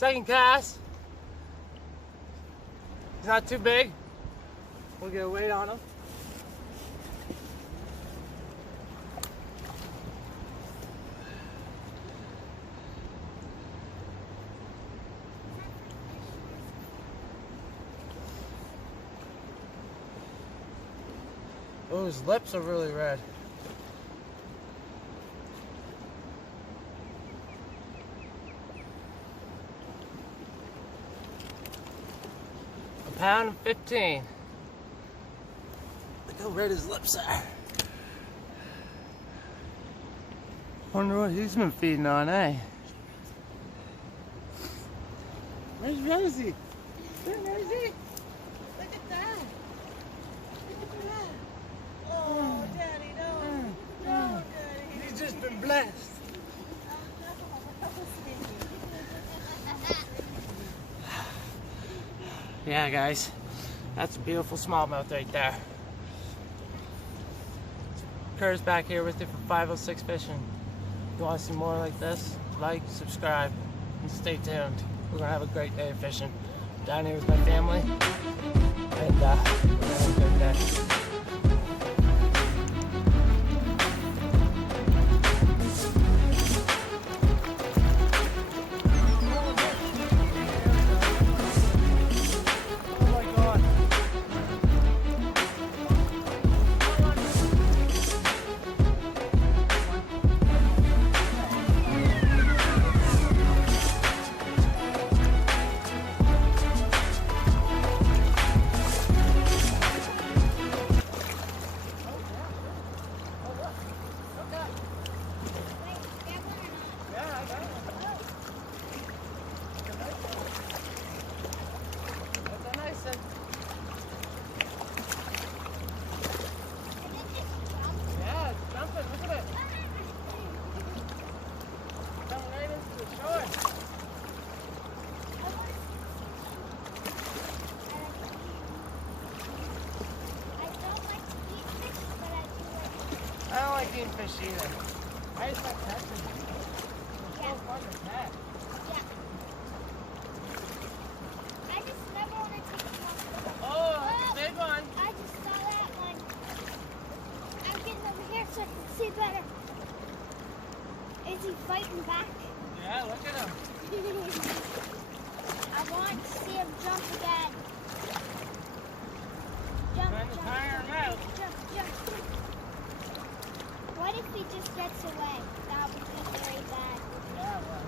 Second cast. He's not too big. We'll get a weight on him. Oh, his lips are really red. £1.15. Look how red his lips are. Wonder what he's been feeding on, eh? Where's Rosie? Where's Rosie? Look at that. Look at that. Oh, Daddy, no. No, Daddy. He's just been blessed. Yeah, guys, that's a beautiful smallmouth right there. Kurt's back here with you for 506 Fishing. If you want to see more like this, like, subscribe, and stay tuned. We're going to have a great day of fishing. Down here with my family, and we're going to have a good day. I don't like eating fish either. I just like catching them. It's so fun to catch. Yeah. I just never want to take them off. Oh, that's a big one. I just saw that one. I'm getting over here so I can see better. Is he fighting back? Yeah, look at him. I want to see him jump again. Jump, Trying to jump, tire him out. jump, jump. What if he just gets away? That would be very bad. Yeah, well.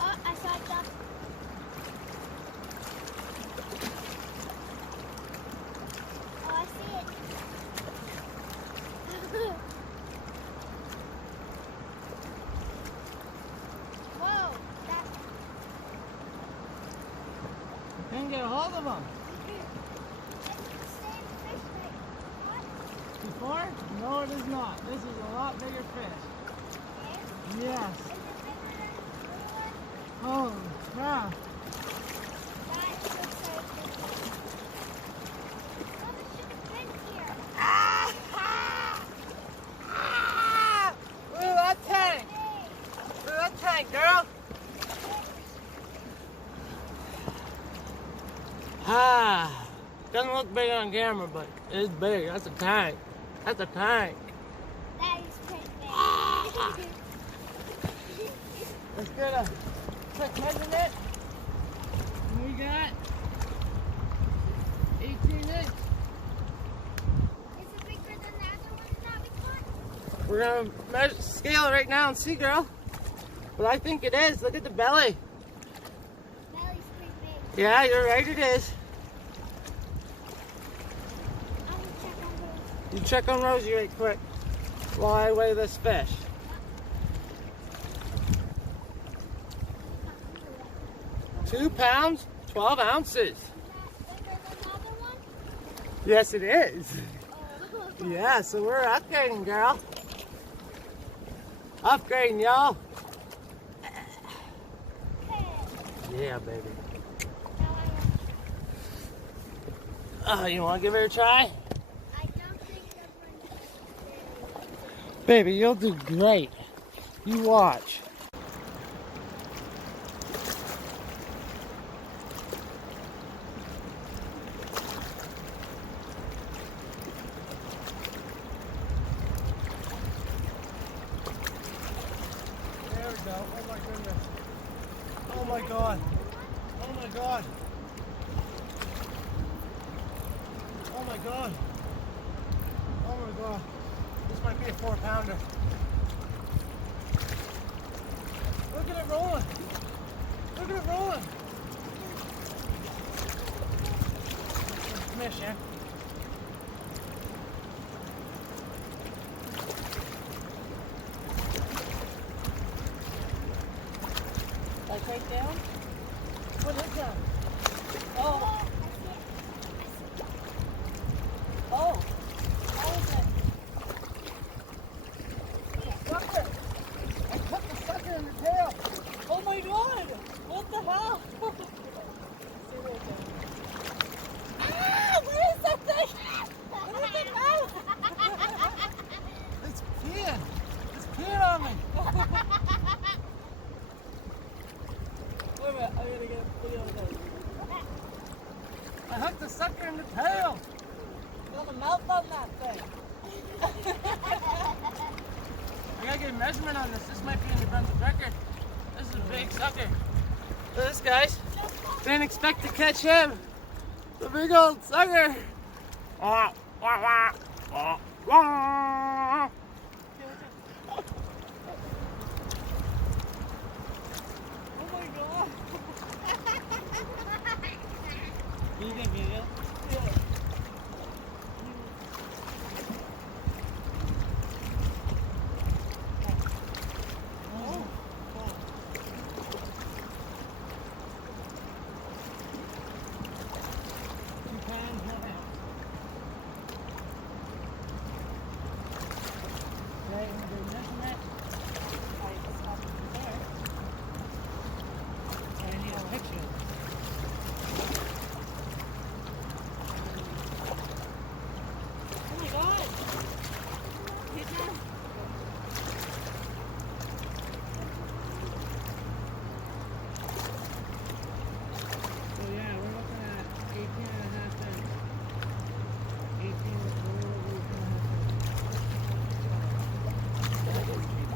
Oh, I saw it jump. Oh, I see it. Whoa, that. Can't get a hold of him. Before? No, it is not. This is a lot bigger fish. Yes. Oh, yeah. Look at that tank. Look at that tank, girl. Doesn't look big on camera, but it's big. That's a tank. That's a tank. That is pretty big. Let's get a quick measurement. We got 18 inch. Is it bigger than the other one that we caught? We're gonna scale it right now and see, girl. But I think it is. Look at the belly. Belly's pretty big. Yeah, you're right. It is. I'm gonna check on those. You check on Rosie right quick while I weigh this fish. £2, 12 ounces. Is that bigger than the other one? Yes, it is. Oh. Yeah, so we're upgrading, girl. Upgrading, y'all. Yeah, baby. You want to give it a try? I don't think I'm going to. Baby, you'll do great. You watch. There we go. Oh my goodness. Oh my God. Oh my God. Oh my God. Oh my God. This might be a 4-pounder. Look at it rolling. Look at it rolling. Come here, Sharon. Like right down? What is that? Oh. Oh. How is it? Sucker! I cut the sucker in the tail. Oh my God! What the hell? Ah! What is that thing? What is it now? It's peeing. It's peeing on me. Wait a minute, I gotta get a video of this. I hooked the sucker in the tail. Got a mouth on that thing. I gotta get a measurement on this. This might be in the Brunswick record. This is a big sucker. Look at this, guys. Didn't expect to catch him. The big old sucker. Wah, wah, wah, wah, wah. Oh my God. You get video? Yeah.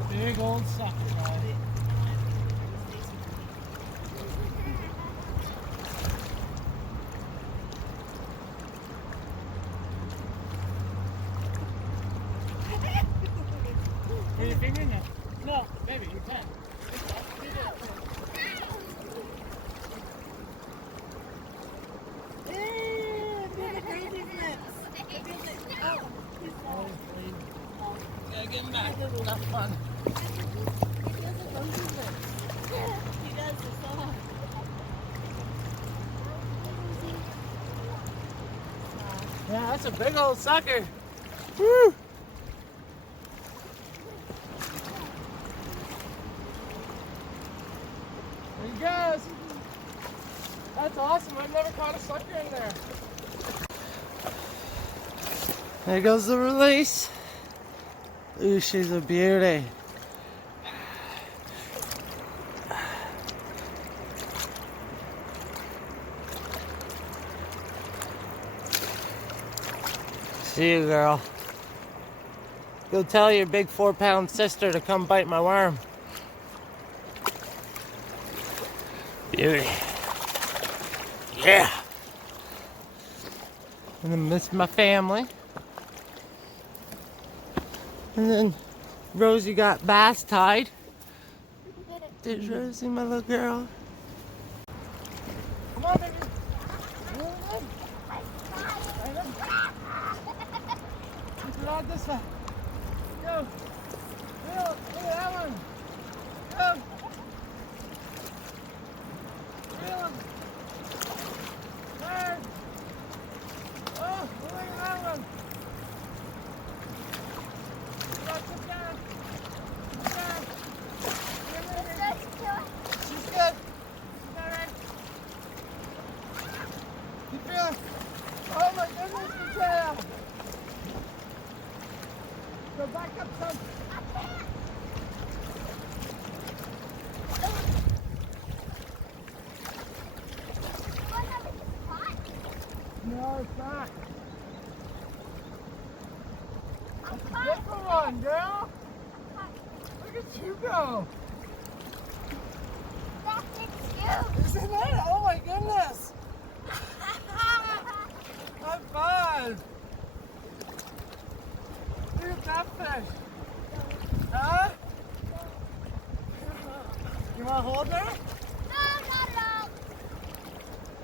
Big old sucker, guys. Are you fingering it? No, baby, you can. Yeah, get him back. That's fun. Yeah, that's a big old sucker. Woo! There he goes. That's awesome. I've never caught a sucker in there. There goes the release. Ooh, she's a beauty. See you, girl. Go tell your big 4-pound sister to come bite my worm. Beauty. Yeah. And then this is my family. And then Rosie got bass tied. There's Rosie, my little girl. Come on, baby. Ride this way. Go. Look at that one. Go. Reel him. Turn. Oh, look at that one. Sit down. Sit down. She's good. She's all right. Keep feeling. Oh my goodness, the tail. Go back up some. going, girl? Look at you go. That thing's huge. Isn't that? Oh my goodness. High five. Look at that fish. Huh? You want to hold her? No, not at all.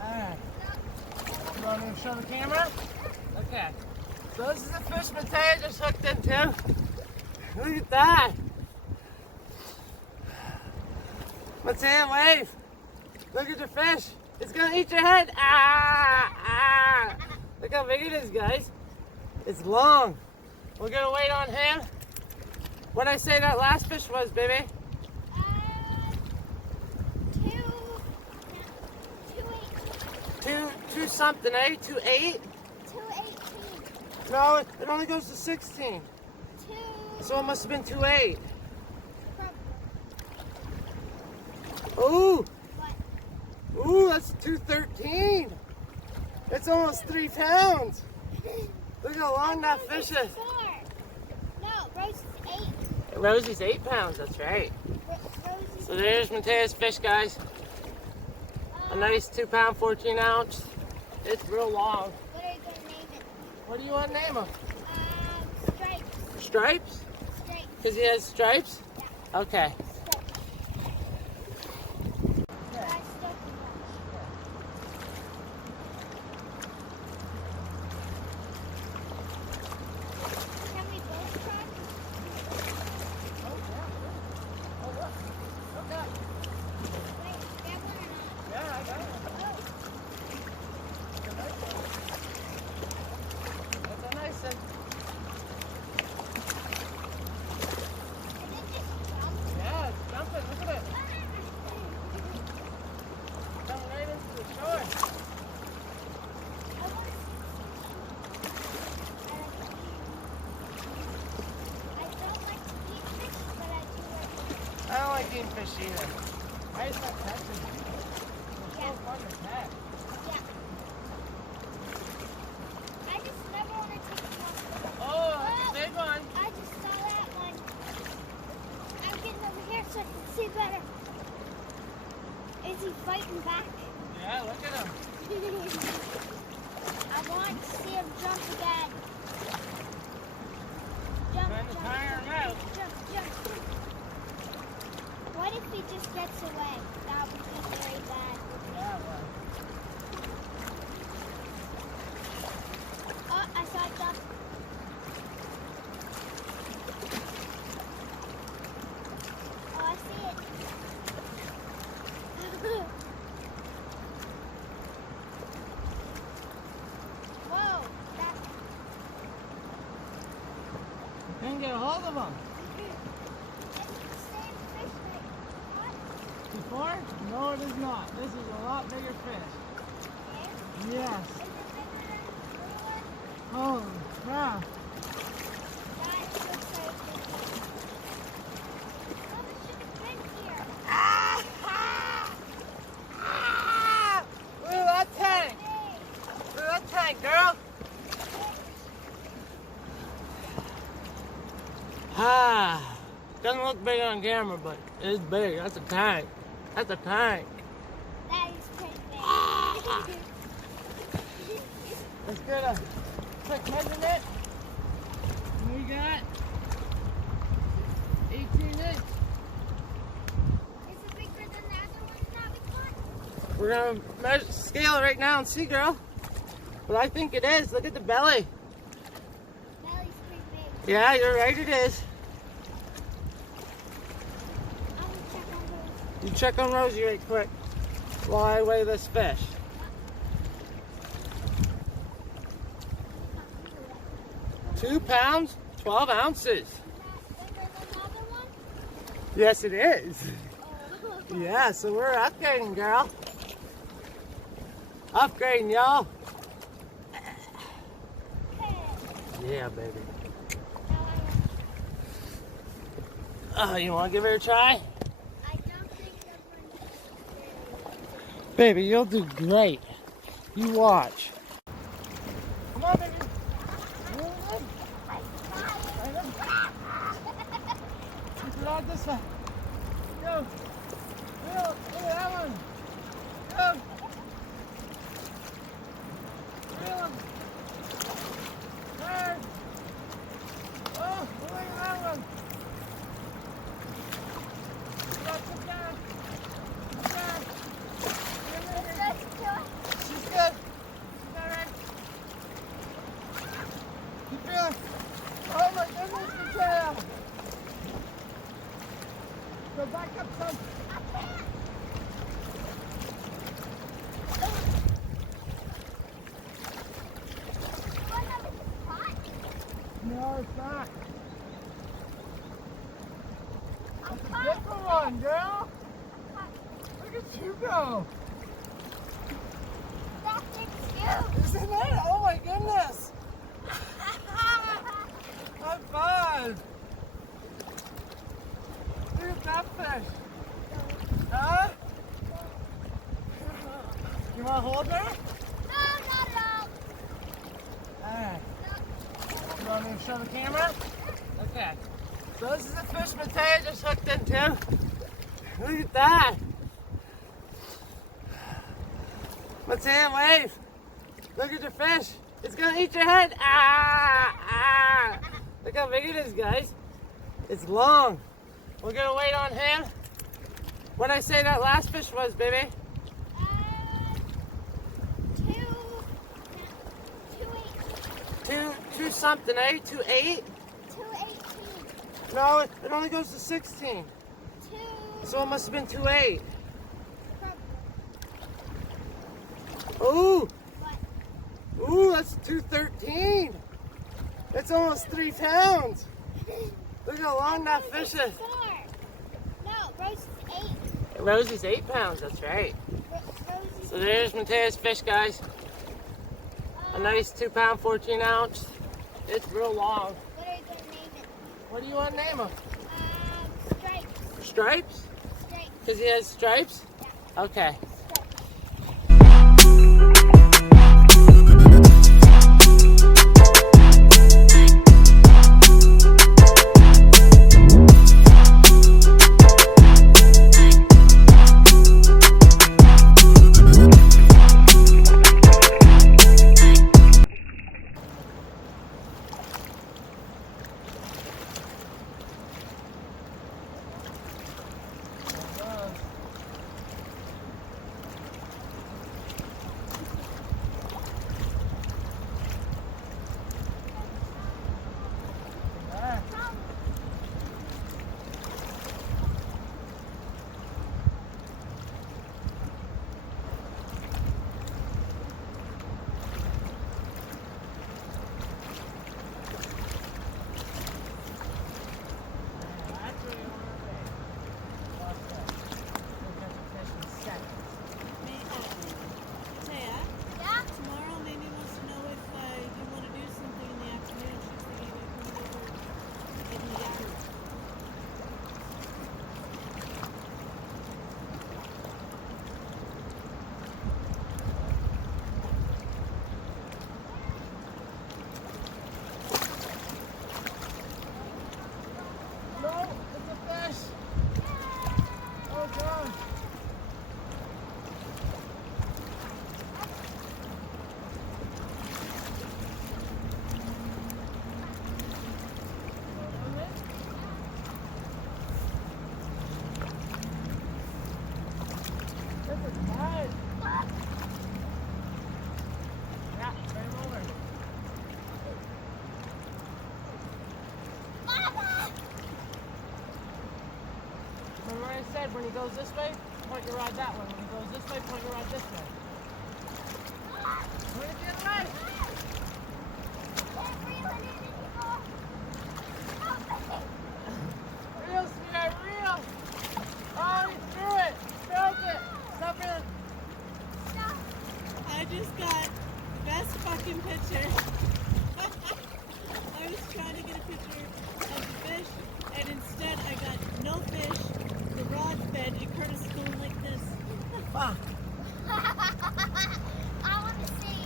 Alright. You want me to show the camera? Okay. So this is a fish Mateo just hooked into. Look at that. Mateo, wave. Look at the fish. It's gonna eat your head. Ah, ah. Look how big it is, guys. It's long. We're gonna wait on him. What'd I say that last fish was, baby? Two something, eh? 2.8? 218. No, it only goes to 16. So it must have been 2.8. Ooh, What? ooh, that's 213. It's almost 3 pounds. Look how long that fish is. 4. No, Rosie's 8. Rosie's 8 pounds, that's right. Rosie's So there's Mateo's fish, guys. A nice 2 pound, 14 ounce. It's real long. What are you going to name it? What do you want to name him? Stripes. Stripes? Stripes. Because he has stripes? Yeah. Okay. Can we both try? Wait, grab one or not? Yeah, I got it. That's a nice one. Did it just jump? Yeah, it's jumping. Look at it. Coming right into the shore. I don't like eating fish either. I just like catching them. They're so fun to catch. Oh, that's a big one. I just saw that one. I'm getting over here so I can see better. Is he fighting back? Yeah, look at him. I want to see him jump again. Jump, Trying to jump, tire him out. jump, jump. What if he just gets away? That would be very bad. Yeah, well. Oh, I saw it jump. Oh, I see it. Whoa, that. Can't get a hold of him. It's the same fish that I caught Before? No, it is not. This is a lot bigger fish. there. Yes. Is it bigger than the blue one? Holy crap. That looks like oh, there should have been here. Look at that tank. Hey, Look at that tank, girl. Ah. Doesn't look big on camera, but it is big. That's a tank. That's a tank. that is pretty big. Let's get a quick measurement. We got 18 inch. Is it bigger than the other ones that we caught? We're gonna measure, scale it right now and see, girl. But I think it is. Look at the belly. Belly's pretty big. Yeah, you're right. It is. I'm gonna check on those. You check on Rosie right quick while I weigh this fish. 2 pounds, 12 ounces. Is that bigger than the other one? Yes, it is. Oh. Yeah, so we're upgrading, girl. Upgrading, y'all. Okay. Yeah, baby. Now I want. You want to give it a try? I don't think that one. Baby, you'll do great. You watch. Come on, baby. I got it. rod this way. Go. Reel. Look at that one. Go. Reel him. Turn. Oh, look at that one. Sit down. Sit down. She's good. She's all right. Keep reeling. Oh my goodness, Michelle. Go back up some. No, it's not. It's a different one, girl. Look at you go. That thing's huge. Isn't it? Oh my goodness. High five. Look at that fish. Huh? You want to hold her? No, not at all. Alright. You want me to show the camera? Okay. So this is a fish Mateo just hooked into. Look at that. Mateo, wave. Look at your fish. It's gonna eat your head. Ah, ah. Look how big it is, guys. It's long. We're gonna wait on him. What'd I say that last fish was, baby? 2 something, eh? 2.8? 218. No, it only goes to 16. So it must have been 2.8. Ooh! Ooh, that's 213. That's almost 3 pounds. Look how long that fish is. No, Rosie's 8. Rosie's 8 pounds, that's right. Rosie's So there's Mateo's fish, guys. A nice 2 pound, 14 ounce. It's real long. What are you going to name it? What do you want to name him? Stripes. Stripes? Stripes. Because he has stripes? Yeah. Okay. When he goes this way, point your rod that way. When he goes this way, point your rod this way. Point it the other way. Reel, sweetheart, reel. Oh, he threw it. Broke it. Stop reeling. I just got the best fucking picture. I was trying to get a picture of the fish, and instead I got no fish. The rod fed, and Curtis is going like this. Fuck. I want to see.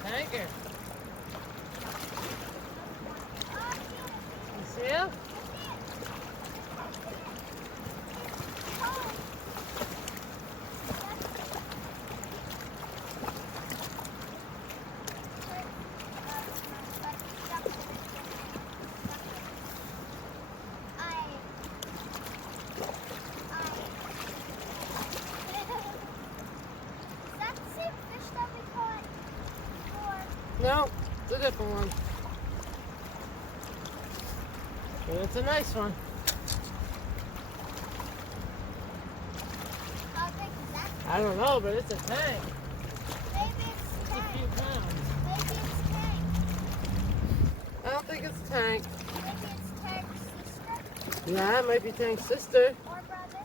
tanker. You see him? No, it's a different one. But it's a nice one. How big is that? I don't know, but it's a tank. Maybe it's It's a tank. few pounds. Maybe it's tank. I don't think it's tank. Maybe it's tank's sister Yeah, it might be tank's sister. or brother.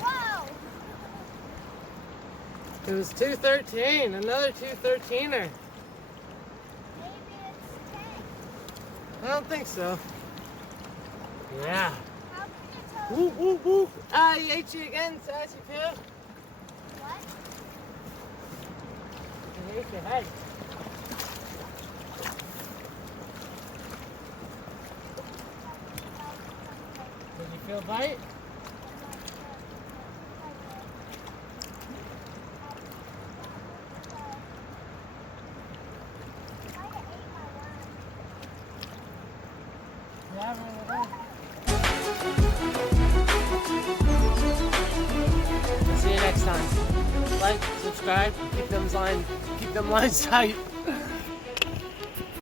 Whoa! It was 213, another 213er. Maybe it's tank. I don't think so. Yeah. How can you tell? Woo, woo, woo. Ah, he ate you again, Sassy Poo. What? He ate your head. Did you feel bite? Yeah, see you next time. Like, subscribe, keep them lines tight.